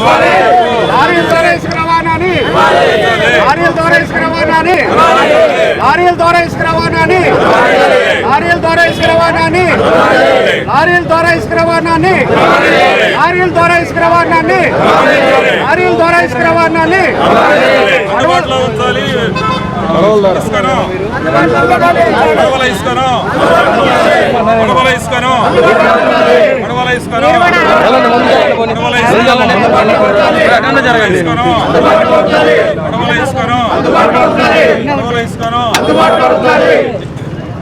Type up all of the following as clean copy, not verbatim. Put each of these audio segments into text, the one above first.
లారీల ద్వారా ఇసుక రవాణాని లారీల ద్వారా ఇసుక రవాణాని లారీల ద్వారా ఇసుక రవాణాని లారీల ద్వారా ఇసుక రవాణాని లారీల ద్వారా ఇసుక రవాణాని లారీల ద్వారా ఇసుక రవాణాని లారీల ద్వారా ఇసుక రవాణాని అందుబాటులో ఉంచాలి. ఇసుకను పడవల ఇసుకను పడవల ఇసుకను పడవల ఇసుకను పడవల ఇసుకను పడవల ఇసుకను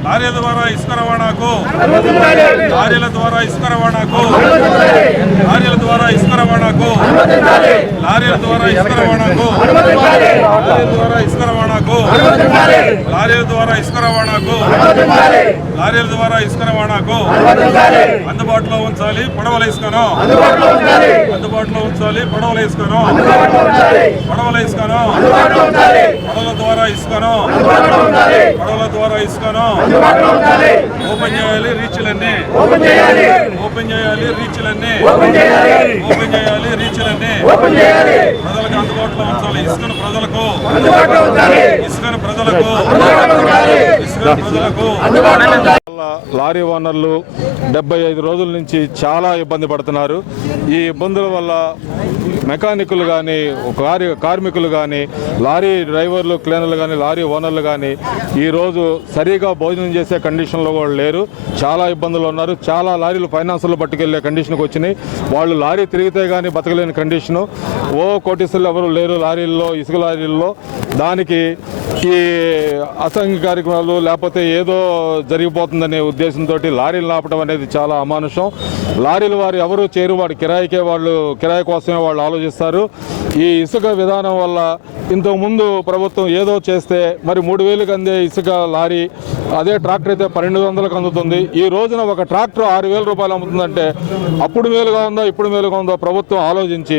లారీల ద్వారా ఇసుక రవాణాకు లారీల ద్వారా ఇసుక రవాణాకు లారీల ద్వారా ఇసుక రవాణాకు లారీల ద్వారా ఇసుక రవాణాకు లారీల ద్వారా ఇసుక రవాణాకు లారీల ద్వారా ఇసుక రవాణాకు లారీల ద్వారా ఇసుక రవాణాకు అందుబాటులో ఉంచాలి పడవల ఇసుకను అందుబాటులో ఉంచాలి పడవల ఇసుకను పడవల ఇసుకను పడవల ద్వారా ఇసుకను పడవల ద్వారా ఇసుకను ఓపెన్ చేయాలి రీచ్లన్నీ ఓపెన్ చేయాలి రీచ్లన్నీ ఓపెన్ చేయాలి రీచ్లన్నీ ప్రజలకు అందుబాటులో ఉంచాలి ఇసుకను ప్రజలకు ఇసుకను ప్రజలకు ఇసుకను ప్రజలకు లారీ ఓనర్లు 75 రోజుల నుంచి చాలా ఇబ్బంది పడుతున్నారు. ఈ ఇబ్బందుల వల్ల మెకానికులు కానీ కార్మికులు కానీ లారీ డ్రైవర్లు క్లీనర్లు కానీ లారీ ఓనర్లు కానీ ఈరోజు సరిగా భోజనం చేసే కండిషన్లో కూడా లేరు. చాలా ఇబ్బందులు ఉన్నారు. చాలా లారీలు ఫైనాన్సులు పట్టుకెళ్లే కండిషన్కి వచ్చినాయి. వాళ్ళు లారీ తిరిగితే కానీ బతకలేని కండిషను. కోటీసులు ఎవరు లేరు లారీల్లో, ఇసుక లారీల్లో. దానికి ఈ అసంఘిక కార్యక్రమాలు లేకపోతే ఏదో జరిగిపోతుందనే ఉద్దేశంతో లారీలు ఆపడం అనేది చాలా అమానుషం. లారీలు వారు ఎవరు చేరు, వాడు కిరాయికే, వాళ్ళు కిరాయి కోసమే వాళ్ళు ఆలోచిస్తారు. ఈ ఇసుక విధానం వల్ల ఇంతకుముందు ప్రభుత్వం ఏదో చేస్తే మరి 3,000కి అందే ఇసుక లారీ అదే ట్రాక్టర్ అయితే 1,200లకు అందుతుంది. ఈ రోజున ఒక ట్రాక్టర్ 6,000 రూపాయలు అమ్ముతుందంటే అప్పుడు మేలుగా ఉందో ఇప్పుడు మేలుగా ఉందో ప్రభుత్వం ఆలోచించి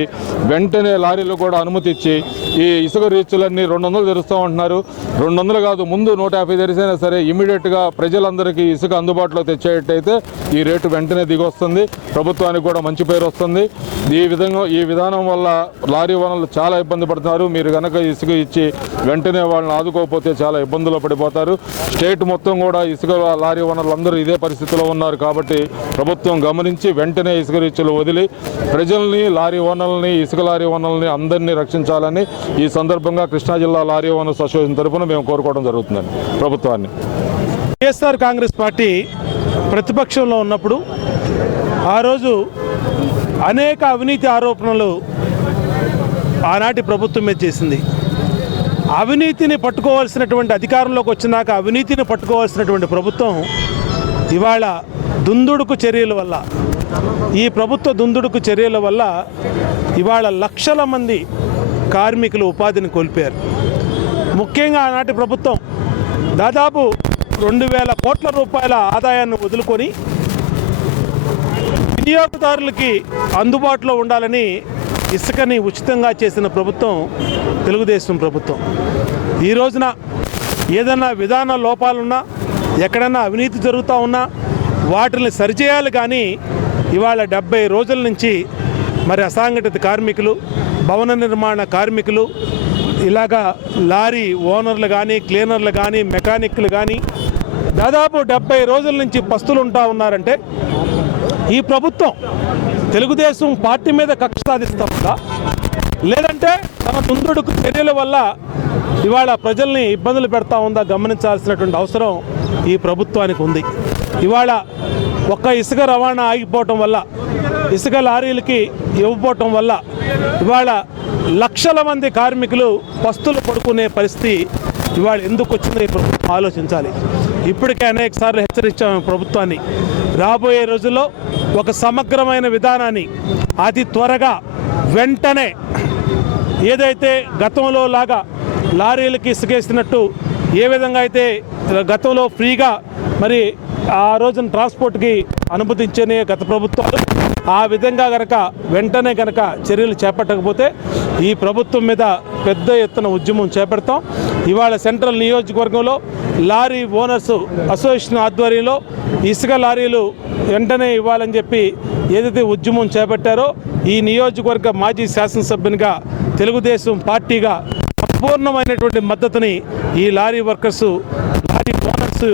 వెంటనే లారీలు కూడా అనుమతి ఇచ్చి ఈ ఇసుక రీచ్లన్నీ 200 తెరుస్తూ ఉంటున్నారు. 200 కాదు, ముందు 150 తెరిసైనా సరే ఇమీడియట్గా ప్రజలందరికీ ఇసుక అందుబాటులో తెచ్చేటట్టయితే ఈ రేటు వెంటనే దిగొస్తుంది. ప్రభుత్వానికి కూడా మంచి పేరు వస్తుంది. ఈ విధానం వల్ల లారీ ఓనర్లు చాలా ఇబ్బంది పడుతున్నారు. మీరు కనుక ఇసుక ఇచ్చి వెంటనే వాళ్ళని ఆదుకోకపోతే చాలా ఇబ్బందులు పడిపోతారు. స్టేట్ మొత్తం కూడా ఇసుక లారీ ఓనర్లు అందరూ ఇదే పరిస్థితిలో ఉన్నారు. కాబట్టి ప్రభుత్వం గమనించి వెంటనే ఇసుక రీచ్లు వదిలి ప్రజల్ని, లారీ ఓనర్లని, ఇసుక లారీ ఓనర్లని అందరినీ రక్షించాలని ఈ సందర్భంగా కృష్ణా జిల్లా లారీ ఓనర్స్ అసోసియేషన్ తరఫున మేము కోరుకోవడం జరుగుతుందండి ప్రభుత్వాన్ని. వైఎస్ఆర్ కాంగ్రెస్ పార్టీ ప్రతిపక్షంలో ఉన్నప్పుడు ఆ రోజు అనేక అవినీతి ఆరోపణలు ఆనాటి ప్రభుత్వం మీద చేసింది. అవినీతిని పట్టుకోవాల్సినటువంటి అధికారంలోకి వచ్చినాక అవినీతిని పట్టుకోవాల్సినటువంటి ప్రభుత్వం ఇవాళ దుందుడుకు చర్యల వల్ల, ఈ ప్రభుత్వ దుందుడుకు చర్యల వల్ల ఇవాళ లక్షల మంది కార్మికులు ఉపాధిని కోల్పోయారు. ముఖ్యంగా ఆనాటి ప్రభుత్వం దాదాపు 2,000 కోట్ల రూపాయల ఆదాయాన్ని వదులుకొని వినియోగదారులకి అందుబాటులో ఉండాలని ఇసుకని ఉచితంగా చేసిన ప్రభుత్వం తెలుగుదేశం ప్రభుత్వం. ఈ రోజున ఏదైనా విధాన లోపాలున్నా, ఎక్కడైనా అవినీతి జరుగుతూ ఉన్నా వాటిని సరిచేయాలి. కానీ ఇవాళ 70 రోజుల నుంచి మరి అసంఘటిత కార్మికులు, భవన నిర్మాణ కార్మికులు, ఇలాగా లారీ ఓనర్లు కానీ, క్లీనర్లు కానీ, మెకానిక్లు కానీ దాదాపు 70 రోజుల నుంచి పస్తులు ఉంటా ఉన్నారంటే ఈ ప్రభుత్వం తెలుగుదేశం పార్టీ మీద కక్ష సాధిస్తూ ఉందా, లేదంటే తన దుందుడుకు చర్యల వల్ల ఇవాళ ప్రజల్ని ఇబ్బందులు పెడతా ఉందా గమనించాల్సినటువంటి అవసరం ఈ ప్రభుత్వానికి ఉంది. ఇవాళ ఒక్క ఇసుక రవాణా ఆగిపోవటం వల్ల, ఇసుక లారీలకి ఇవ్వకపోవటం వల్ల ఇవాళ లక్షల మంది కార్మికులు పస్తులు పడుకునే పరిస్థితి ఇవాళ ఎందుకు వచ్చిందో ఈ ప్రభుత్వం ఆలోచించాలి. ఇప్పటికే అనేక సార్లు హెచ్చరించాము ప్రభుత్వాన్ని. రాబోయే రోజుల్లో ఒక సమగ్రమైన విధానాన్ని అతి త్వరగా వెంటనే ఏదైతే గతంలో లాగా లారీలకి ఇసుకేసినట్టు ఏ విధంగా అయితే గతంలో ఫ్రీగా మరి ఆ రోజున ట్రాన్స్పోర్ట్కి అనుమతించని గత ప్రభుత్వాలు, ఆ విధంగా కనుక వెంటనే కనుక చర్యలు చేపట్టకపోతే ఈ ప్రభుత్వం మీద పెద్ద ఎత్తున ఉద్యమం చేపడతాం. ఇవాళ సెంట్రల్ నియోజకవర్గంలో లారీ ఓనర్స్ అసోసియేషన్ ఆధ్వర్యంలో ఇసుక లారీలు వెంటనే ఇవ్వాలని చెప్పి ఏదైతే ఉద్యమం చేపట్టారో ఈ నియోజకవర్గ మాజీ శాసనసభ్యునిగా తెలుగుదేశం పార్టీగా సంపూర్ణమైనటువంటి మద్దతుని ఈ లారీ వర్కర్సు లారీ ఓనర్స్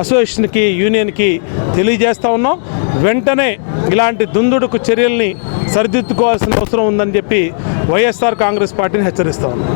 అసోసియేషన్కి యూనియన్కి తెలియజేస్తూ ఉన్నాం. వెంటనే ఇలాంటి దుందుడుకు చర్యల్ని సరిదిద్దుకోవాల్సిన అవసరం ఉందని చెప్పి వైఎస్ఆర్ కాంగ్రెస్ పార్టీని హెచ్చరిస్తా ఉన్నాం.